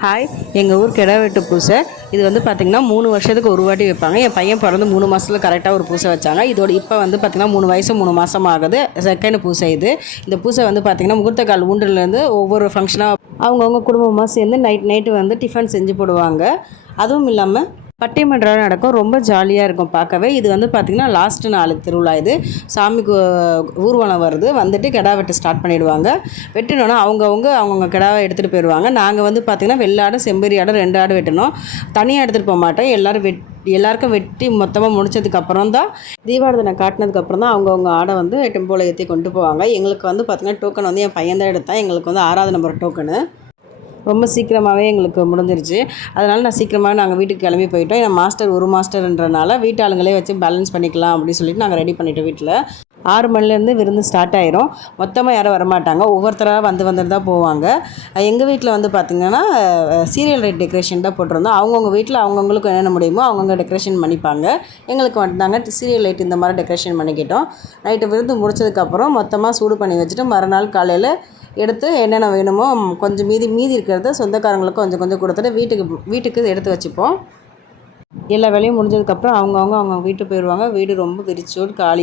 Hi, எங்கள் ஊர் கிடா வெட்டு பூசை. இது வந்து பார்த்திங்கன்னா 3 வருஷத்துக்கு ஒரு வாட்டி வைப்பாங்க. என் பையன் பிறந்து 3 மாதத்தில் கரெக்டாக ஒரு பூசை வச்சாங்க. இதோட இப்போ வந்து பார்த்திங்கன்னா 3 வயசு 3 மாதம் ஆகுது. செகண்ட் பூசை இது. இந்த பூசை வந்து பார்த்திங்கன்னா முகூர்த்த கால் ஊன்றுலேருந்து ஒவ்வொரு ஃபங்க்ஷனாக அவங்கவுங்க குடும்பமாக சேர்ந்து நைட்டு வந்து டிஃபன் செஞ்சு போடுவாங்க. அதுவும் இல்லாமல் பட்டிமன்றம் நடக்கும். ரொம்ப ஜாலியாக இருக்கும் பார்க்கவே. இது வந்து பார்த்திங்கன்னா லாஸ்ட்டு நாள் திருவிழா இது. சாமிக்கு ஊர்வலம் வருது. வந்துட்டு கிடா வெட்ட ஸ்டார்ட் பண்ணிவிடுவாங்க. வெட்டினோன்னா அவங்கவுங்க கிடாவை எடுத்துகிட்டு போயிடுவாங்க. நாங்கள் வந்து பார்த்திங்கன்னா வெள்ளாடு செம்பரி ஆடு 2 ஆடு வெட்டணும். தனியாக எடுத்துகிட்டு போக மாட்டோம். எல்லாருக்கும் வெட்டி மொத்தமாக முடிச்சதுக்கப்புறம் தான் தீபாவளி காட்டினதுக்கப்புறம் தான் அவங்கவுங்க ஆடை வந்து டெம்போவில் ஏற்றி கொண்டு போவாங்க. எங்களுக்கு வந்து பார்த்திங்கன்னா டோக்கன் வந்து என் பையன் தான் எடுத்தான். எங்களுக்கு வந்து 6வது நம்பர் டோக்கனு. ரொம்ப சீக்கிரமாகவே எங்களுக்கு முடிஞ்சிருச்சு. அதனால் நாங்கள் நாங்கள் வீட்டுக்கு கிளம்பி போயிட்டோம். ஏன்னா ஒரு மாஸ்டர்ன்றனால வீட்டு ஆளுங்களே வச்சு பேலன்ஸ் பண்ணிக்கலாம் அப்படின்னு சொல்லிட்டு நாங்கள் ரெடி பண்ணிட்டோம். வீட்டில் 6 மணிலேருந்து விருந்து ஸ்டார்ட் ஆயிரும். மொத்தமாக யாரும் வரமாட்டாங்க. ஒவ்வொருத்தராக வந்துட்டு தான் போவாங்க. எங்கள் வீட்டில் வந்து பார்த்திங்கன்னா சீரியல் லைட் டெக்கரேஷன் தான் போட்டிருந்தோம். அவங்கவுங்க வீட்டில் அவங்கவுங்களுக்கு என்னென்ன முடியுமோ அவங்கவுங்க டெக்கரேஷன் பண்ணிப்பாங்க. எங்களுக்கு வந்தாங்க சீரியல் லைட் இந்த மாதிரி டெக்கரேஷன் பண்ணிக்கிட்டோம். நைட்டு விருந்து முடிச்சதுக்கப்புறம் மொத்தமாக சூடு பண்ணி வச்சுட்டு மறுநாள் காலையில் எடுத்து என்னென்ன வேணுமோ கொஞ்சம் மீதி இருக்கிறத சொந்தக்காரங்களுக்கு கொஞ்சம் கொஞ்சம் கொடுத்துட்டு வீட்டுக்கு எடுத்து வச்சுப்போம். எல்லா வேலையும் முடிஞ்சதுக்கப்புறம் அவங்க வீட்டுக்கு போயிடுவாங்க. வீடு ரொம்ப விரிச்சோடு காலி.